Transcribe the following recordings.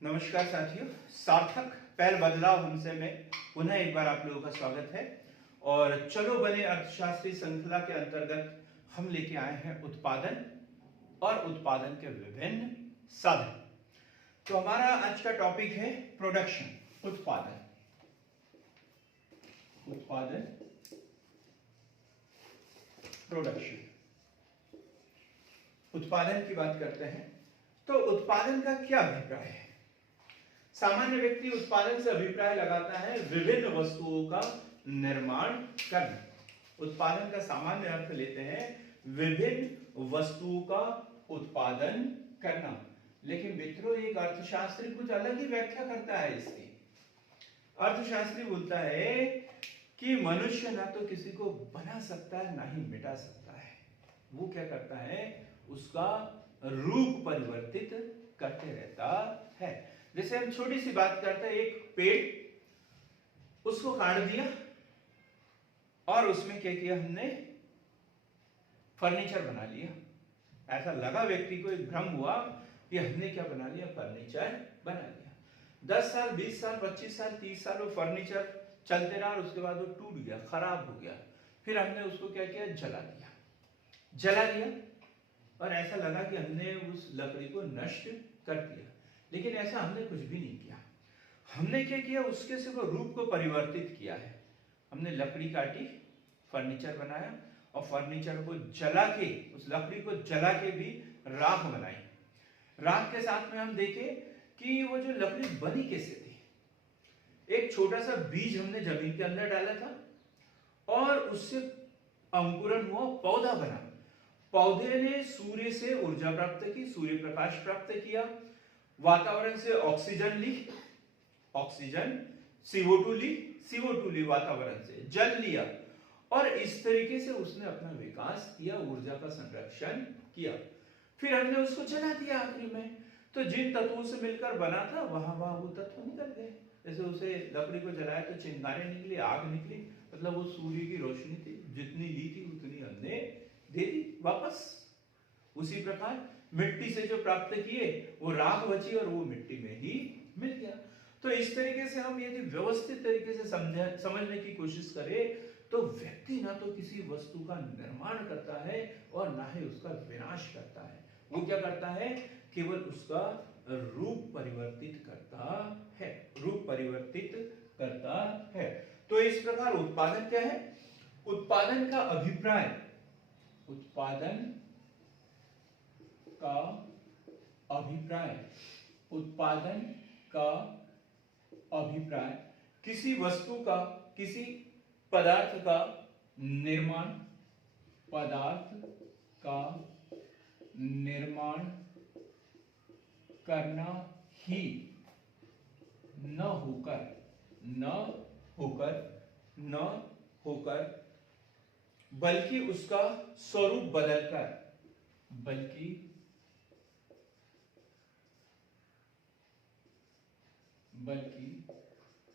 नमस्कार साथियों, सार्थक पहल बदलाव हमसे में पुनः एक बार आप लोगों का स्वागत है। और चलो बने अर्थशास्त्री श्रृंखला के अंतर्गत हम लेके आए हैं उत्पादन और उत्पादन के विभिन्न साधन। तो हमारा आज का टॉपिक है प्रोडक्शन, उत्पादन। उत्पादन, प्रोडक्शन। उत्पादन की बात करते हैं तो उत्पादन का क्या अभिप्राय है? सामान्य व्यक्ति उत्पादन से अभिप्राय लगाता है विभिन्न वस्तुओं का निर्माण करना। उत्पादन का सामान्य अर्थ लेते हैं विभिन्न वस्तुओं का उत्पादन करना। लेकिन मित्रों, एक अर्थशास्त्री कुछ अलग ही व्याख्या करता है इसकी। अर्थशास्त्री बोलता है कि मनुष्य ना तो किसी को बना सकता है ना ही मिटा सकता है। वो क्या करता है, उसका रूप परिवर्तित करते रहता है। जैसे हम छोटी सी बात करते हैं, एक पेड़, उसको काट दिया और उसमें क्या किया, हमने फर्नीचर बना लिया। ऐसा लगा व्यक्ति को, एक भ्रम हुआ कि हमने क्या बना लिया, फर्नीचर बना लिया। 10 साल, 20 साल, 25 साल, 30 साल वो फर्नीचर चलते रहा और उसके बाद वो टूट गया, खराब हो गया। फिर हमने उसको क्या किया, जला दिया और ऐसा लगा कि हमने उस लकड़ी को नष्ट कर दिया। लेकिन ऐसा हमने कुछ भी नहीं किया। हमने क्या किया, उसके सिर्फ रूप को परिवर्तित किया है। हमने लकड़ी काटी, फर्नीचर बनाया और फर्नीचर को जला के, उस लकड़ी को जला के भी राख बनाई। राख के साथ में हम देखें कि वो जो लकड़ी बनी कैसे थी। एक छोटा सा बीज हमने जमीन के अंदर डाला था और उससे अंकुरण हुआ, पौधा बना। पौधे ने सूर्य से ऊर्जा प्राप्त की, सूर्य प्रकाश प्राप्त किया, वातावरण से ऑक्सीजन ली, ऑक्सीजन, CO2 ली वातावरण से, जल लिया और इस तरीके से उसने अपना विकास किया, ऊर्जा का संरक्षण किया। फिर हमने उसको जला दिया आखिरी में। तो जिन तत्वों से मिलकर बना था वहां वो तत्व निकल गए। जैसे उसे लकड़ी को जलाया तो चिंगारें निकली, आग निकली, मतलब वो सूर्य की रोशनी थी, जितनी ली थी उतनी हमने दे दी वापस। उसी प्रकार मिट्टी से जो प्राप्त किए वो राख बची और वो मिट्टी में ही मिल गया। तो इस तरीके से हम यदि व्यवस्थित तरीके से समझने की कोशिश करें तो व्यक्ति ना तो किसी वस्तु का निर्माण करता है और ना ही उसका विनाश करता है। वो क्या करता है, केवल उसका रूप परिवर्तित करता है, रूप परिवर्तित करता है। तो इस प्रकार उत्पादन क्या है, उत्पादन का अभिप्राय, उत्पादन का अभिप्राय, उत्पादन का अभिप्राय किसी वस्तु का, किसी पदार्थ का निर्माण, पदार्थ का निर्माण करना ही, न होकर बल्कि उसका स्वरूप बदलकर, बल्कि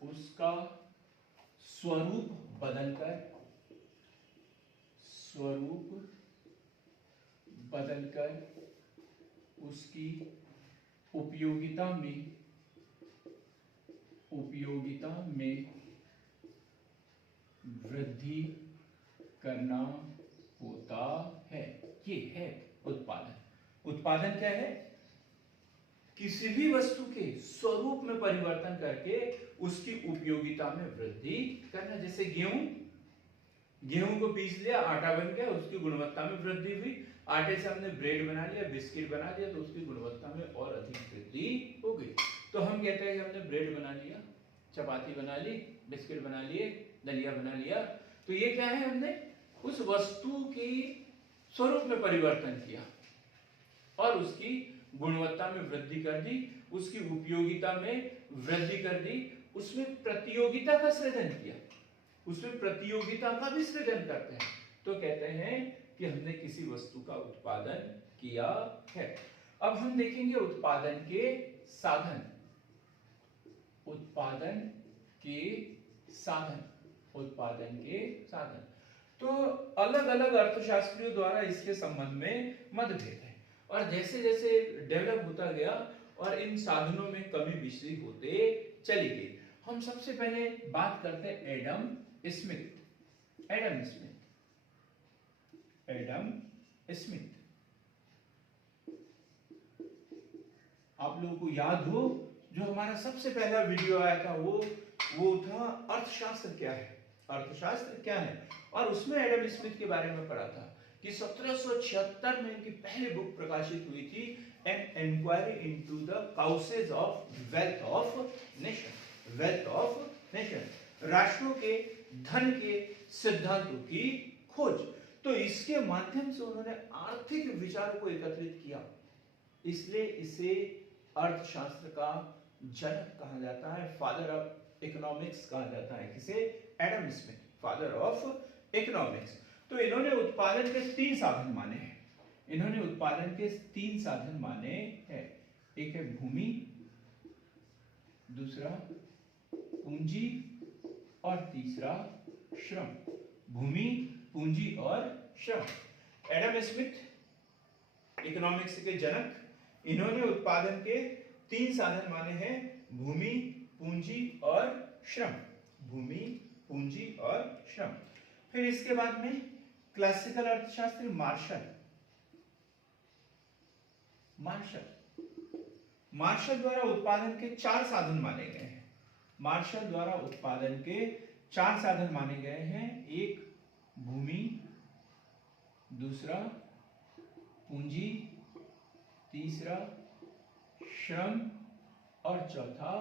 उसका स्वरूप बदलकर उसकी उपयोगिता में वृद्धि करना होता है। ये है उत्पादन। उत्पादन क्या है, किसी भी वस्तु के स्वरूप में परिवर्तन करके उसकी उपयोगिता में वृद्धि करना। जैसे गेहूं को पीस लिया, आटा बन गया, उसकी गुणवत्ता में वृद्धि हुई। आटे से हमने ब्रेड बना लिया, बिस्किट बना लिया, तो उसकी गुणवत्ता में और अधिक वृद्धि हो गई। तो हम कहते हैं कि हमने ब्रेड बना लिया, चपाती बना ली, बिस्किट बना लिए, दलिया बना लिया। तो ये क्या है, हमने उस वस्तु की स्वरूप में परिवर्तन किया और उसकी गुणवत्ता में वृद्धि कर दी, उसकी उपयोगिता में वृद्धि कर दी, उसमें प्रतियोगिता का सृजन किया। उसमें प्रतियोगिता का भी सृजन करते हैं तो कहते हैं कि हमने किसी वस्तु का उत्पादन किया है। अब हम देखेंगे उत्पादन के साधन। उत्पादन के साधन तो अलग अलग अर्थशास्त्रियों द्वारा इसके संबंध में मतभेद है। और जैसे जैसे डेवलप होता गया और इन साधनों में कमी बेशी होते चली गई। हम सबसे पहले बात करते हैं एडम स्मिथ। एडम स्मिथ आप लोगों को याद हो, जो हमारा सबसे पहला वीडियो आया था वो था अर्थशास्त्र क्या है, अर्थशास्त्र क्या है, और उसमें एडम स्मिथ के बारे में पढ़ा था कि 1776 में इनकी पहली बुक प्रकाशित हुई थी, an inquiry into the causes of wealth of nation. Wealth of nation, राष्ट्रों के धन के सिद्धांतों की खोज। तो इसके माध्यम से उन्होंने आर्थिक विचारों को एकत्रित किया, इसलिए इसे अर्थशास्त्र का जनक कहा जाता है, फादर ऑफ इकोनॉमिक्स कहा जाता है। किसे? Adam Smith, father of economics. तो इन्होंने उत्पादन के 3 साधन माने हैं। इन्होंने उत्पादन के 3 साधन माने हैं। एक है भूमि, दूसरा पूंजी और तीसरा श्रम। भूमि, पूंजी और श्रम। एडम स्मिथ इकोनॉमिक्स के जनक, इन्होंने उत्पादन के 3 साधन माने हैं, भूमि, पूंजी और श्रम। भूमि, पूंजी और श्रम। फिर इसके बाद में क्लासिकल अर्थशास्त्री मार्शल द्वारा उत्पादन के 4 साधन माने गए हैं। मार्शल द्वारा उत्पादन के 4 साधन माने गए हैं। एक भूमि, दूसरा पूंजी, तीसरा श्रम और चौथा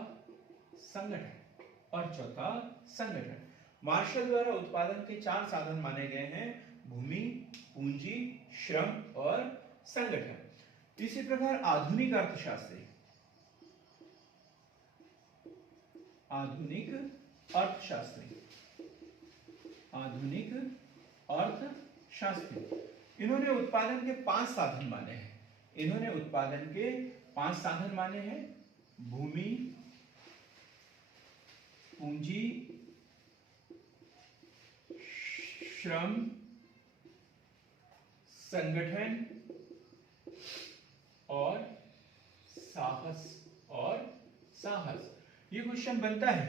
संगठन। मार्शल द्वारा उत्पादन के 4 साधन माने गए हैं, भूमि, पूंजी, श्रम और संगठन। इसी प्रकार आधुनिक अर्थशास्त्री इन्होंने उत्पादन के 5 साधन माने हैं। इन्होंने उत्पादन के 5 साधन माने हैं, भूमि, पूंजी, श्रम, संगठन और साहस। ये क्वेश्चन बनता है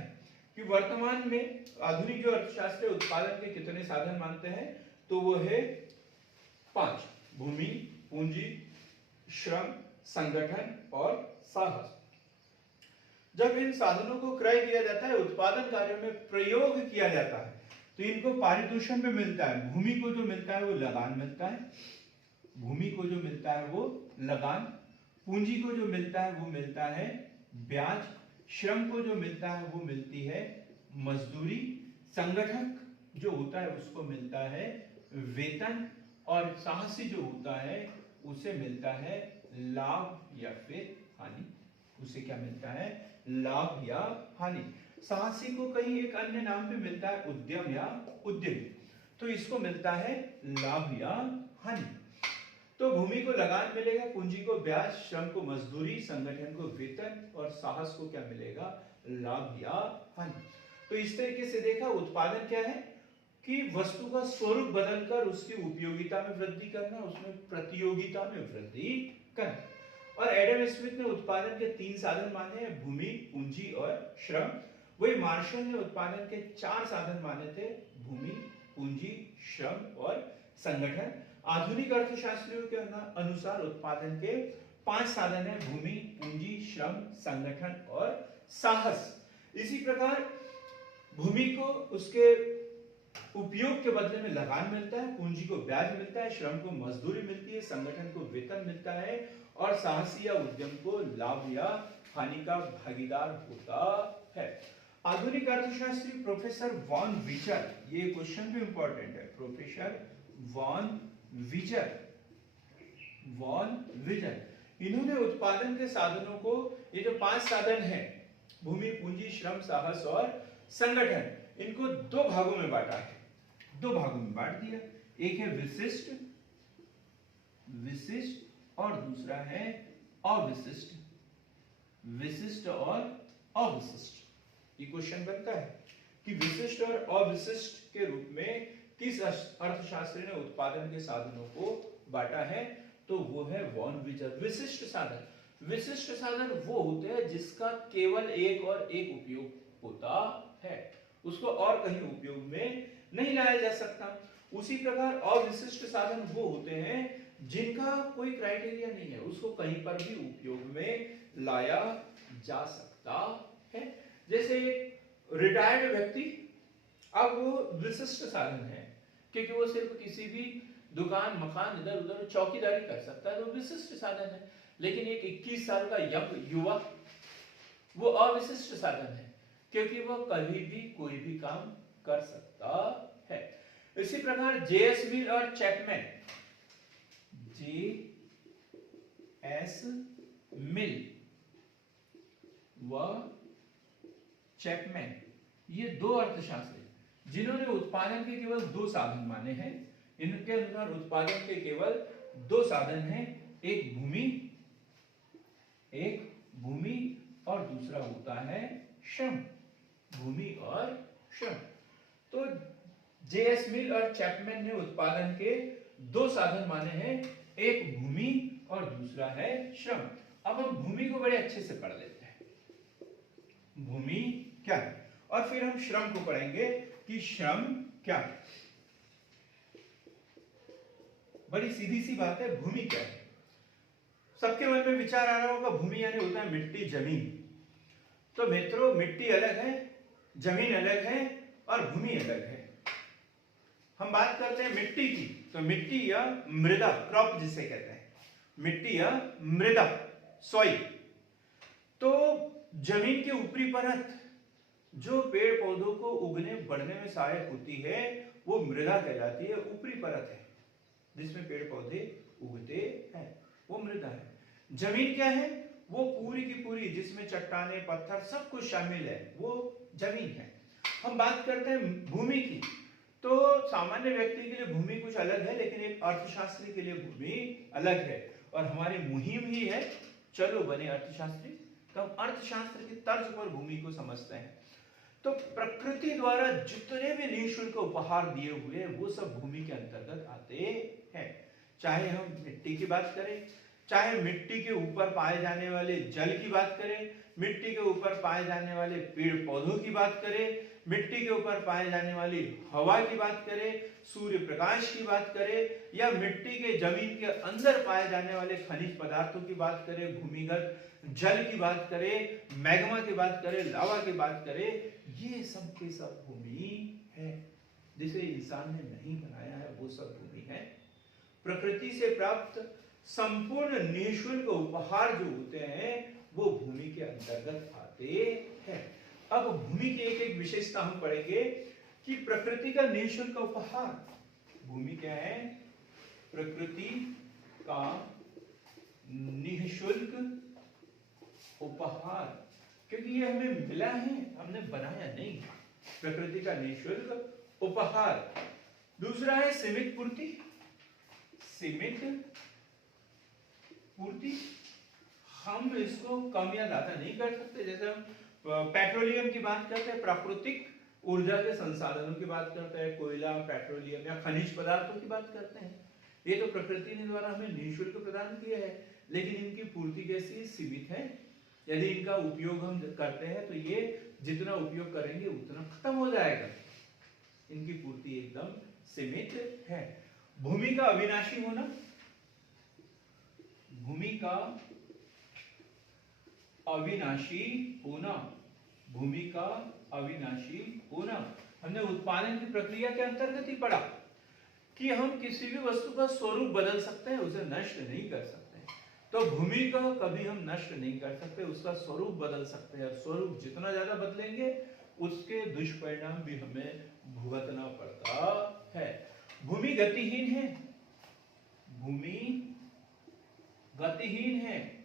कि वर्तमान में आधुनिक जो अर्थशास्त्री उत्पादन के कितने साधन मानते हैं, तो वो है 5, भूमि, पूंजी, श्रम, संगठन और साहस। जब इन साधनों को क्रय किया जाता है, उत्पादन कार्यों में प्रयोग किया जाता है, तो इनको पारितोषिक में मिलता है। भूमि को जो मिलता है वो लगान मिलता है, पूंजी को जो मिलता है वो मिलता है ब्याज, श्रम को जो मिलता है वो मिलती है मजदूरी, संगठक जो होता है उसको मिलता है वेतन, और साहसी जो होता है उसे मिलता है लाभ या फिर हानि। उसे क्या मिलता है? लाभ या हानि। साहसी को कहीं एक अन्य नाम पे मिलता है उद्यम या उद्यमी, तो इसको मिलता है लाभ या हानि। तो भूमि को लगान मिलेगा, पूंजी को ब्याज, श्रम को मजदूरी, संगठन को वेतन और साहस को क्या मिलेगा? लाभ या हानि। तो इस तरीके से देखा, उत्पादन क्या है कि वस्तु का स्वरूप बदलकर उसकी उपयोगिता में वृद्धि करना, उसमें प्रतियोगिता में वृद्धि करना। और एडम स्मिथ ने उत्पादन के 3 साधन माने हैं, भूमि, पूंजी और श्रम। वही मार्शल ने उत्पादन के 4 साधन माने थे, भूमि, पूंजी, श्रम और संगठन। आधुनिक अर्थशास्त्रियों के अनुसार उत्पादन के 5 साधन है, भूमि, पूंजी, श्रम, संगठन और साहस। इसी प्रकार भूमि को उसके उपयोग के बदले में लगान मिलता है, पूंजी को ब्याज मिलता है, श्रम को मजदूरी मिलती है, संगठन को वेतन मिलता है और साहसी या उद्यम को लाभ या हानि का भागीदार होता है। आधुनिक अर्थशास्त्री प्रोफेसर वॉन विचर, ये क्वेश्चन भी इंपॉर्टेंट है, प्रोफेसर वॉन विचर, इन्होंने उत्पादन के साधनों को, ये जो 5 साधन हैं, भूमि, पूंजी, श्रम, साहस और संगठन, इनको 2 भागों में बांटा है, 2 भागों में बांट दिया। एक है विशिष्ट और दूसरा है अविशिष्ट। विशिष्ट और अविशिष्ट, ये क्वेश्चन बनता है कि विशिष्ट और अविशिष्ट के रूप में किस अर्थशास्त्री ने उत्पादन के साधनों को बांटा है। तो वो है वॉन विजर। विशिष्ट साधन, विशिष्ट साधन वो होते हैं जिसका केवल एक और एक उपयोग होता है, उसको और कहीं उपयोग में नहीं लाया जा सकता। उसी प्रकार अविशिष्ट साधन वो होते हैं जिनका कोई क्राइटेरिया नहीं है, उसको कहीं पर भी उपयोग में लाया जा सकता है। जैसे रिटायर्ड व्यक्ति, अब वो विशिष्ट साधन है क्योंकि वो सिर्फ किसी भी दुकान मकान इधर उधर चौकीदारी कर सकता है, तो विशिष्ट साधन है। लेकिन एक 21 साल का यंग युवक वो अविशिष्ट साधन है क्योंकि वो कभी भी कोई भी काम कर सकता है। इसी प्रकार जेएस मिल और चैपमैन, जेएस मिल व चैपमैन, ये दो अर्थशास्त्री जिन्होंने उत्पादन के केवल दो साधन माने हैं। इनके अनुसार उत्पादन के केवल दो साधन हैं, एक भूमि और दूसरा होता है श्रम, भूमि और श्रम। तो जेएस मिल और चैपमैन ने उत्पादन के दो साधन माने हैं, एक भूमि और दूसरा है श्रम। अब हम भूमि को बड़े अच्छे से पढ़ लेते हैं, भूमि क्या है, और फिर हम श्रम को पढ़ेंगे कि श्रम क्या है। बड़ी सीधी सी बात है, भूमि क्या है। सबके मन में विचार आ रहा होगा भूमि यानी होता है मिट्टी जमीन। तो मित्रों, मिट्टी अलग है, जमीन अलग है और भूमि अलग है। हम बात करते हैं मिट्टी की, तो मिट्टी या मृदा, क्रॉप जिसे कहते हैं, मिट्टी या मृदा, सॉइल। तो जमीन की ऊपरी परत जो पेड़ पौधों को उगने बढ़ने में सहायक होती है वो मृदा कहलाती है, ऊपरी परत है जिसमें पेड़ पौधे उगते हैं, वो मृदा है। जमीन क्या है, वो पूरी की पूरी जिसमें चट्टाने पत्थर सब कुछ शामिल है, वो जमीन है। हम बात करते हैं भूमि की, तो सामान्य व्यक्ति के लिए भूमि कुछ अलग है, लेकिन एक अर्थशास्त्री के लिए भूमि अलग है। और हमारी मुहिम ही है चलो बने अर्थशास्त्री, तो हम अर्थशास्त्र की तर्ज पर भूमि को समझते हैं। तो प्रकृति द्वारा जितने भी निःशुल्क उपहार दिए हुए वो सब भूमि के अंतर्गत आते हैं। चाहे हम मिट्टी की बात करें, चाहे मिट्टी के ऊपर पाए जाने वाले जल की बात करें, मिट्टी के ऊपर पाए जाने वाले पेड़ पौधों की बात करें, मिट्टी के ऊपर पाए जाने वाली हवा की बात करें, सूर्य प्रकाश की बात करें, या मिट्टी के जमीन के अंदर पाए जाने वाले खनिज पदार्थों की बात करें, भूमिगत जल की बात करें, मैग्मा की बात करें, लावा की बात करें, ये सब के सब भूमि है। जिसे इंसान ने नहीं बनाया है वो सब भूमि है। प्रकृति से प्राप्त संपूर्ण निःशुल्क उपहार जो होते हैं वो भूमि के अंतर्गत आते हैं। अब भूमि की एक एक विशेषता हम पढ़ेंगे कि प्रकृति का निःशुल्क उपहार, भूमि क्या है, प्रकृति का निःशुल्क उपहार, क्योंकि ये हमें मिला है, हमने बनाया नहीं, प्रकृति का निःशुल्क उपहार। दूसरा है सीमित पूर्ति, सीमित पूर्ति, हम इसको कम या ज्यादा नहीं कर सकते। जैसे हम पेट्रोलियम की बात करते हैं, प्राकृतिक ऊर्जा के संसाधनों की बात करते हैं, कोयला, पेट्रोलियम या खनिज पदार्थों की बात करते हैं, ये तो प्रकृति ने द्वारा हमें निःशुल्क प्रदान किया है, लेकिन इनकी पूर्ति कैसी सीमित है। यदि इनका उपयोग हम करते हैं तो ये जितना उपयोग करेंगे उतना खत्म हो जाएगा, इनकी पूर्ति एकदम सीमित है। भूमि का अविनाशी होना, भूमि का अविनाशी होना, भूमि का अविनाशी होना, हमने उत्पादन की प्रक्रिया के अंतर्गत ही पढ़ा कि हम किसी भी वस्तु का स्वरूप बदल सकते हैं, उसे नष्ट नहीं कर सकते। तो भूमि को कभी हम नष्ट नहीं कर सकते, उसका स्वरूप बदल सकते हैं। स्वरूप जितना ज्यादा बदलेंगे उसके दुष्परिणाम भी हमें भुगतना पड़ता है। भूमि गतिहीन है, भूमि गतिहीन है,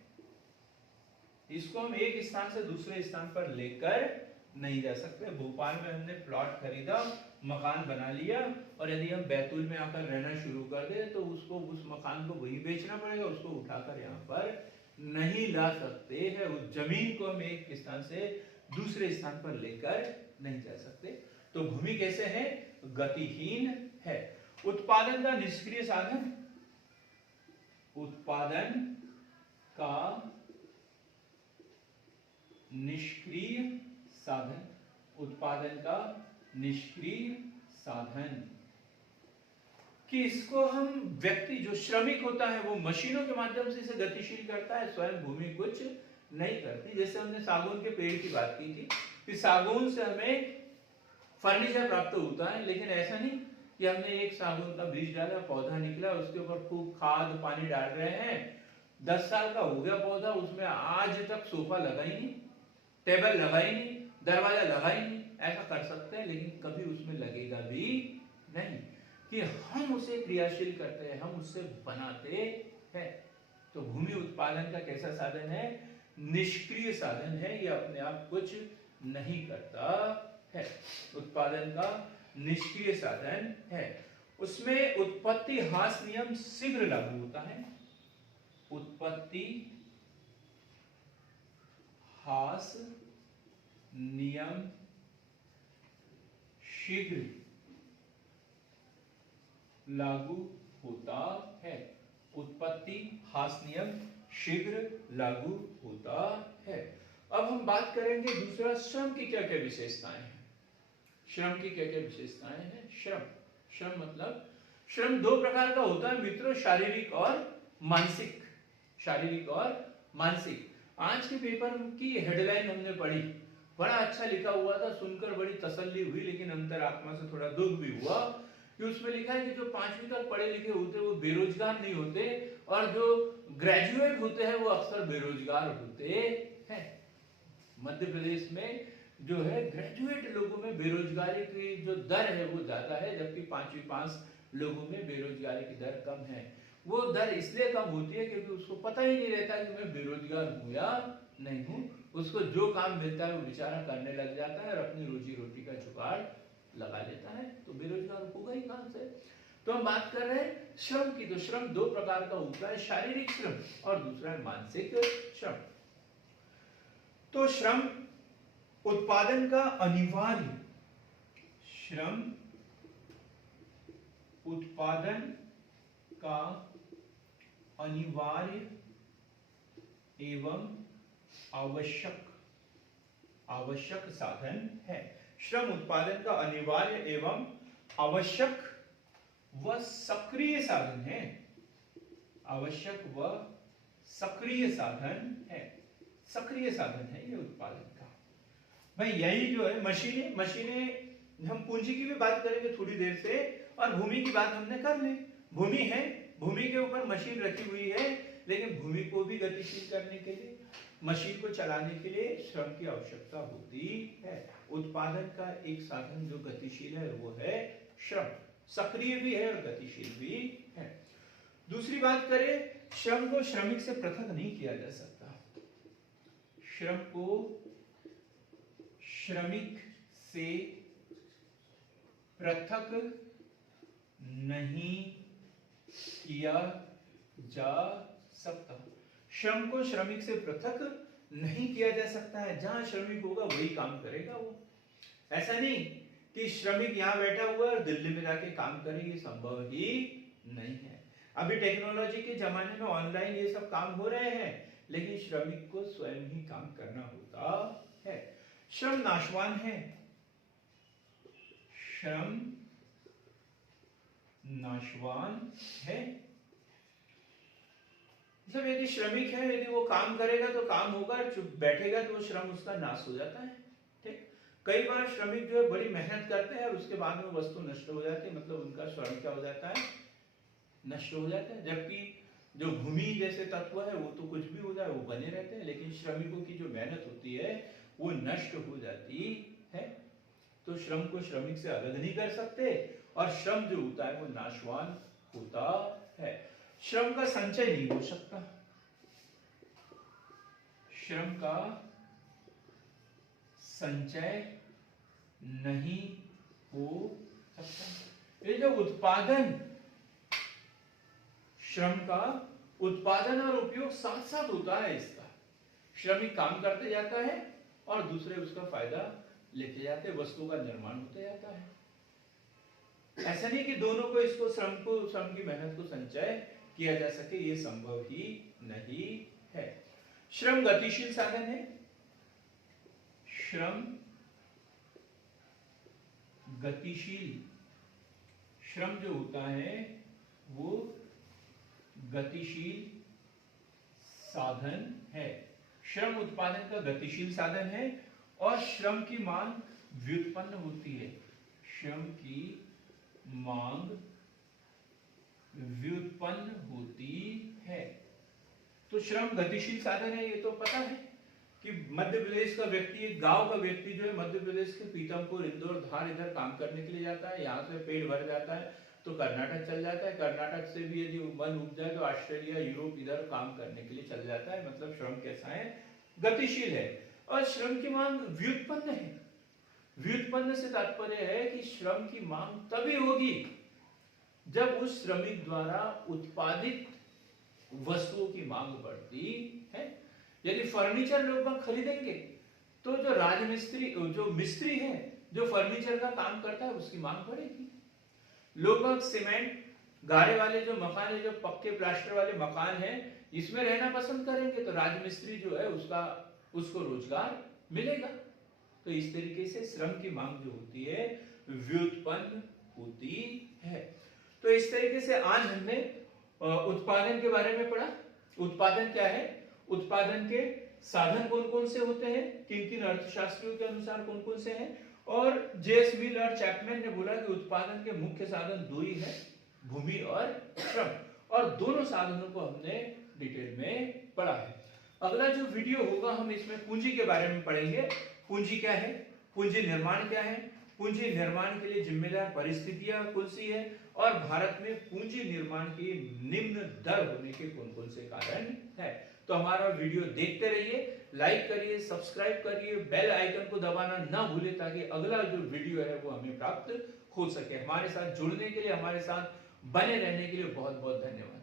इसको हम एक स्थान से दूसरे स्थान पर लेकर नहीं जा सकते। भोपाल में हमने प्लॉट खरीदा, मकान बना लिया, और यदि हम बैतूल में आकर रहना शुरू कर दे तो उसको, उस मकान को वही बेचना पड़ेगा, उसको उठाकर यहाँ पर नहीं ला सकते हैं। उस जमीन को हम एक स्थान से दूसरे स्थान पर लेकर नहीं जा सकते। तो भूमि कैसे है, गतिहीन है। उत्पादन का निष्क्रिय साधन, उत्पादन का निष्क्रिय साधन, उत्पादन का निष्क्रिय साधन। कि इसको हम व्यक्ति जो श्रमिक होता है वो मशीनों के माध्यम से इसे गतिशील करता है, स्वयं भूमि कुछ नहीं करती। जैसे हमने सागौन के पेड़ की बात की थी कि सागौन से हमें फर्नीचर प्राप्त होता है, लेकिन ऐसा नहीं कि हमने एक सागौन का बीज डाला, पौधा निकला, उसके ऊपर खूब खाद पानी डाल रहे हैं, 10 साल का हो गया पौधा, उसमें आज तक सोफा लगा ही नहीं, टेबल लगा ही नहीं, दरवाजा लगा ही नहीं। ऐसा कर सकते हैं, लेकिन कभी उसमें लगेगा भी नहीं कि हम उसे क्रियाशील करते हैं, हम उससे बनाते हैं। तो भूमि उत्पादन का कैसा साधन है? निष्क्रिय साधन है, ये अपने आप कुछ नहीं करता है, उत्पादन का निष्क्रिय साधन है। उसमें उत्पत्ति ह्रास नियम शीघ्र लागू होता है, उत्पत्ति ह्रास नियम शीघ्र लागू होता है, उत्पत्ति ह्रास नियम शीघ्र लागू होता है। अब हम बात करेंगे दूसरा, श्रम की क्या क्या विशेषताएं हैं। श्रम की क्या क्या विशेषताएं हैं? श्रम मतलब श्रम दो प्रकार का होता है मित्रों, शारीरिक और मानसिक। शारीरिक और मानसिक। आज के पेपर की हेडलाइन हमने पढ़ी, बड़ा अच्छा लिखा हुआ था, सुनकर बड़ी तसल्ली हुई, लेकिन अंतरात्मा से थोड़ा दुख भी हुआ कि उसमें लिखा है कि जो 5वीं तक पढ़े लिखे होते हैं वो बेरोजगार नहीं होते, और जो ग्रेजुएट होते हैं वो अक्सर बेरोजगार होते हैं। मध्य प्रदेश में जो है ग्रेजुएट लोगों में बेरोजगारी की जो दर है वो ज्यादा है, जबकि 5वीं पास लोगों में बेरोजगारी की दर कम है। वो दर इसलिए कम होती है क्योंकि उसको पता ही नहीं रहता कि मैं बेरोजगार हूँ या नहीं हूँ। उसको जो काम मिलता है वो बेचारा करने लग जाता है और अपनी रोजी रोटी का जुगाड़ लगा लेता है, तो बेरोजगार होगा ही कहां से। तो हम बात कर रहे हैं श्रम की। तो श्रम दो प्रकार का होता है, शारीरिक श्रम और दूसरा है मानसिक श्रम। तो श्रम उत्पादन का अनिवार्य, श्रम उत्पादन का अनिवार्य एवं आवश्यक साधन है। श्रम उत्पादन का अनिवार्य एवं आवश्यक व सक्रिय साधन है, आवश्यक व सक्रिय साधन है, सक्रिय साधन है ये उत्पादन का। भाई यही जो है मशीनें हम पूंजी की भी बात करेंगे थोड़ी देर से, और भूमि की बात हमने कर ली। भूमि है, भूमि के ऊपर मशीन रखी हुई है, लेकिन भूमि को भी गतिशील करने के लिए, मशीन को चलाने के लिए श्रम की आवश्यकता होती है। उत्पादन का एक साधन जो गतिशील है वो है श्रम, सक्रिय भी है और गतिशील भी है। दूसरी बात करें, श्रम को श्रमिक से पृथक नहीं किया जा सकता। श्रम को श्रमिक से पृथक नहीं किया जा सकता। श्रम को श्रमिक से पृथक नहीं किया जा सकता है। जहां श्रमिक होगा वही काम करेगा वो। ऐसा नहीं कि श्रमिक यहां बैठा हुआ है और दिल्ली में जाके काम करे, ये संभव ही नहीं है। अभी टेक्नोलॉजी के जमाने में ऑनलाइन ये सब काम हो रहे हैं, लेकिन श्रमिक को स्वयं ही काम करना होता है। श्रम नाशवान है, श्रम नाशवान है। जब यदि श्रमिक है, यदि वो काम करेगा तो काम होगा, चुप बैठेगा तो श्रम उसका नाश हो जाता है। ठीक, कई बार श्रमिक जो है बड़ी मेहनत करते हैं और उसके बाद में वस्तु नष्ट हो जाती है, मतलब उनका श्रम क्या हो जाता है, नष्ट हो जाता है। जबकि जो भूमि जैसे तत्व है वो तो कुछ भी हो जाए वो बने रहते हैं, लेकिन श्रमिकों की जो मेहनत होती है वो नष्ट हो जाती है। तो श्रम को श्रमिक से अलग नहीं कर सकते, और श्रम जो होता है वो नाशवान होता है। श्रम का संचय नहीं हो सकता, श्रम का संचय नहीं हो सकता। ये जो उत्पादन, श्रम का उत्पादन और उपयोग साथ साथ होता है। इसका श्रमिक काम करते जाता है और दूसरे उसका फायदा लेते जाते हैं, वस्तु का निर्माण होते जाता है। ऐसा नहीं कि दोनों को, इसको श्रम की मेहनत को संचय किया जा सके, ये संभव ही नहीं है। श्रम गतिशील साधन है, श्रम गतिशील, श्रम जो होता है वो गतिशील साधन है। श्रम उत्पादन का गतिशील साधन है और श्रम की मांग व्युत्पन्न होती है, श्रम की मांग व्युत्पन्न होती है। तो श्रम गतिशील साधन है, ये तो पता है कि मध्य प्रदेश का व्यक्ति, एक गांव का व्यक्ति जो है मध्य प्रदेश के पीतमपुर, इंदौर, धार इधर काम करने के लिए जाता है, यहाँ से पेट भर जाता है तो कर्नाटक चल जाता है, कर्नाटक से भी यदि मन उग जाए तो ऑस्ट्रेलिया, यूरोप इधर काम करने के लिए चल जाता है। मतलब श्रम कैसा है, गतिशील है। और श्रम की मांग व्युत्पन्न है। व्युत्पन्न से तात्पर्य है कि श्रम की मांग तभी होगी जब उस श्रमिक द्वारा उत्पादित वस्तुओं की मांग बढ़ती है। यदि फर्नीचर लोग खरीदेंगे तो जो राजमिस्त्री, जो मिस्त्री है, जो फर्नीचर का काम करता है, उसकी मांग बढ़ेगी। लोग सीमेंट गारे वाले जो मकान है, जो पक्के प्लास्टर वाले मकान है, इसमें रहना पसंद करेंगे तो राजमिस्त्री जो है उसको रोजगार मिलेगा। तो इस तरीके से श्रम की मांग जो होती है व्युत्पन्न होती है। तो इस तरीके से आज हमने उत्पादन के बारे में पढ़ा। उत्पादन क्या है, उत्पादन के साधन कौन कौन से होते हैं, किन किन अर्थशास्त्रियों के अनुसार कौन कौन से हैं, और जेस मिल और चैपमैन ने बोला कि उत्पादन के मुख्य साधन दो ही है, भूमि और श्रम, और दोनों साधनों को हमने डिटेल में पढ़ा है। अगला जो वीडियो होगा हम इसमें पूंजी के बारे में पढ़ेंगे। पूंजी क्या है, पूंजी निर्माण क्या है, पूंजी निर्माण के लिए जिम्मेदार परिस्थितियां कौन सी है, और भारत में पूंजी निर्माण की निम्न दर होने के कौन कौन से कारण है। तो हमारा वीडियो देखते रहिए, लाइक करिए, सब्सक्राइब करिए, बेल आइकन को दबाना ना भूले ताकि अगला जो वीडियो है वो हमें प्राप्त हो सके। हमारे साथ जुड़ने के लिए, हमारे साथ बने रहने के लिए बहुत बहुत धन्यवाद।